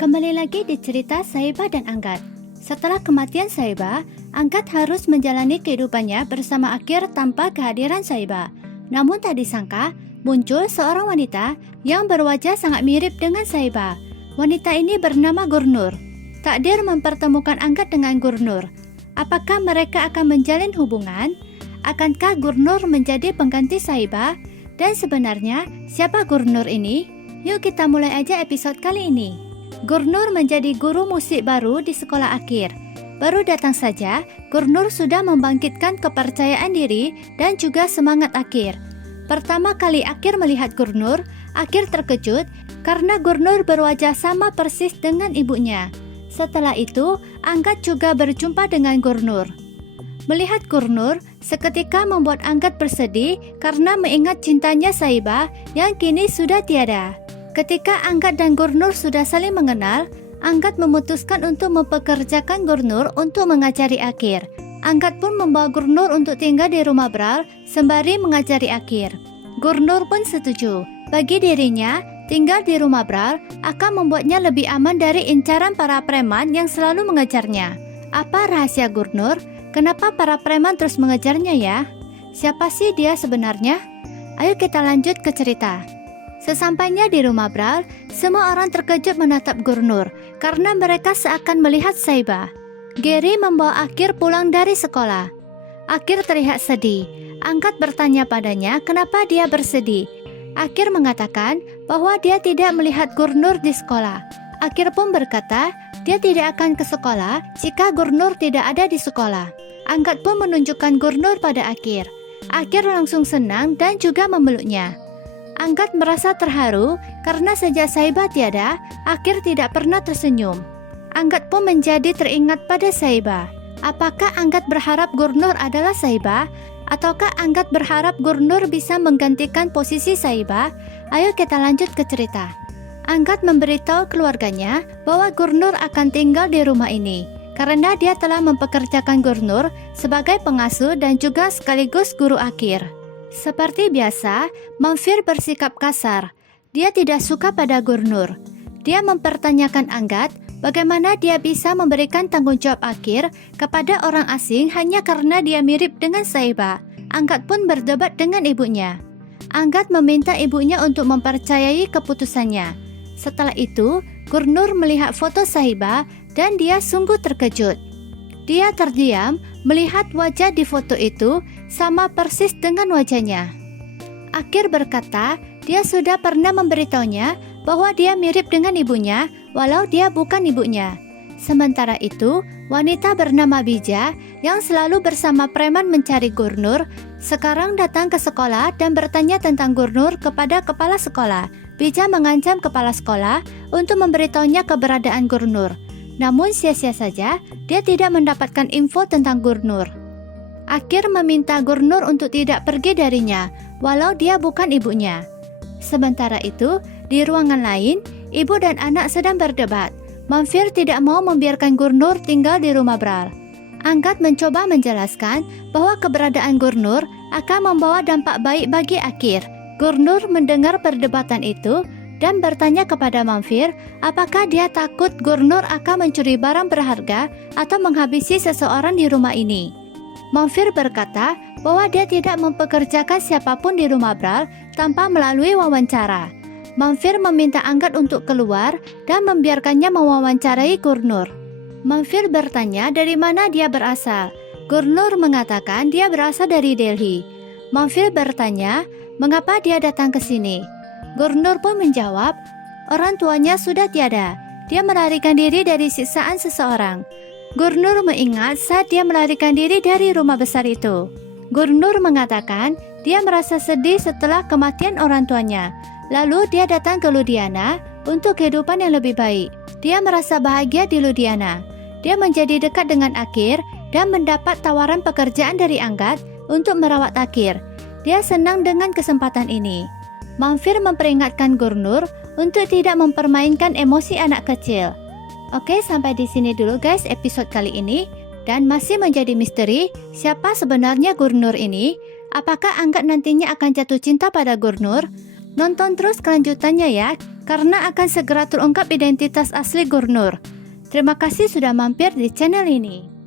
Kembali lagi di cerita Sahiba dan Anggat. Setelah kematian Sahiba, Anggat harus menjalani kehidupannya bersama Akir tanpa kehadiran Sahiba. Namun tak disangka, muncul seorang wanita yang berwajah sangat mirip dengan Sahiba. Wanita ini bernama Gurnur. Takdir mempertemukan Anggat dengan Gurnur. Apakah mereka akan menjalin hubungan? Akankah Gurnur menjadi pengganti Sahiba? Dan sebenarnya, siapa Gurnur ini? Yuk kita mulai aja episode kali ini. Gurnur menjadi guru musik baru di sekolah Akir. Baru datang saja, Gurnur sudah membangkitkan kepercayaan diri dan juga semangat Akir. Pertama kali Akir melihat Gurnur, Akir terkejut karena Gurnur berwajah sama persis dengan ibunya. Setelah itu, Anggat juga berjumpa dengan Gurnur. Melihat Gurnur, seketika membuat Anggat bersedih karena mengingat cintanya Sahiba yang kini sudah tiada. Ketika Anggat dan Gurnur sudah saling mengenal, Anggat memutuskan untuk mempekerjakan Gurnur untuk mengajari Akir. Anggat pun membawa Gurnur untuk tinggal di rumah Bral sembari mengajari Akir. Gurnur pun setuju. Bagi dirinya, tinggal di rumah Bral akan membuatnya lebih aman dari incaran para preman yang selalu mengejarnya. Apa rahasia Gurnur? Kenapa para preman terus mengejarnya ya? Siapa sih dia sebenarnya? Ayo kita lanjut ke cerita. Sesampainya di rumah Bral, semua orang terkejut menatap Gurnur karena mereka seakan melihat Sahiba. Gary membawa Akir pulang dari sekolah. Akir terlihat sedih. Angkat bertanya padanya kenapa dia bersedih. Akir mengatakan bahwa dia tidak melihat Gurnur di sekolah. Akir pun berkata dia tidak akan ke sekolah jika Gurnur tidak ada di sekolah. Angkat pun menunjukkan Gurnur pada Akir. Akir langsung senang dan juga memeluknya. Angkat merasa terharu karena sejak Sahiba tiada, Akir tidak pernah tersenyum. Angkat pun menjadi teringat pada Sahiba. Apakah Angkat berharap Gurnur adalah Sahiba? Ataukah Angkat berharap Gurnur bisa menggantikan posisi Sahiba? Ayo kita lanjut ke cerita. Angkat memberitahu keluarganya bahwa Gurnur akan tinggal di rumah ini karena dia telah mempekerjakan Gurnur sebagai pengasuh dan juga sekaligus guru Akir. Seperti biasa, Manfir bersikap kasar. Dia tidak suka pada Gurnur. Dia mempertanyakan Anggat bagaimana dia bisa memberikan tanggung jawab Akir kepada orang asing hanya karena dia mirip dengan Sahiba. Anggat pun berdebat dengan ibunya. Anggat meminta ibunya untuk mempercayai keputusannya. Setelah itu, Gurnur melihat foto Sahiba dan dia sungguh terkejut. Dia terdiam melihat wajah di foto itu sama persis dengan wajahnya. Akir berkata dia sudah pernah memberitahunya bahwa dia mirip dengan ibunya walau dia bukan ibunya. Sementara itu, wanita bernama Bija yang selalu bersama preman mencari Gurnur sekarang datang ke sekolah dan bertanya tentang Gurnur kepada kepala sekolah. Bija mengancam kepala sekolah untuk memberitahunya keberadaan Gurnur. Namun sia-sia saja, dia tidak mendapatkan info tentang Gurnur. Akir meminta Gurnur untuk tidak pergi darinya, walau dia bukan ibunya. Sementara itu, di ruangan lain, ibu dan anak sedang berdebat. Manfir tidak mau membiarkan Gurnur tinggal di rumah Bral. Angkat mencoba menjelaskan bahwa keberadaan Gurnur akan membawa dampak baik bagi Akir. Gurnur mendengar perdebatan itu dan bertanya kepada Manfir apakah dia takut Gurnur akan mencuri barang berharga atau menghabisi seseorang di rumah ini. Manfir berkata bahwa dia tidak mempekerjakan siapapun di rumah Bral tanpa melalui wawancara. Manfir meminta Anggat untuk keluar dan membiarkannya mewawancarai Gurnur. Manfir bertanya dari mana dia berasal. Gurnur mengatakan dia berasal dari Delhi. Manfir bertanya mengapa dia datang ke sini. Gurnur pun menjawab, orang tuanya sudah tiada. Dia melarikan diri dari siksaan seseorang. Gurnur mengingat saat dia melarikan diri dari rumah besar itu. Gurnur mengatakan dia merasa sedih setelah kematian orang tuanya. Lalu dia datang ke Ludhiana untuk kehidupan yang lebih baik. Dia merasa bahagia di Ludhiana. Dia menjadi dekat dengan Akir dan mendapat tawaran pekerjaan dari Anggat untuk merawat Akir. Dia senang dengan kesempatan ini. Manfir memperingatkan Gurnur untuk tidak mempermainkan emosi anak kecil. Oke, sampai di sini dulu guys episode kali ini. Dan masih menjadi misteri siapa sebenarnya Gurnur ini. Apakah Anggat nantinya akan jatuh cinta pada Gurnur? Nonton terus kelanjutannya ya. karena akan segera terungkap identitas asli Gurnur. Terima kasih sudah mampir di channel ini.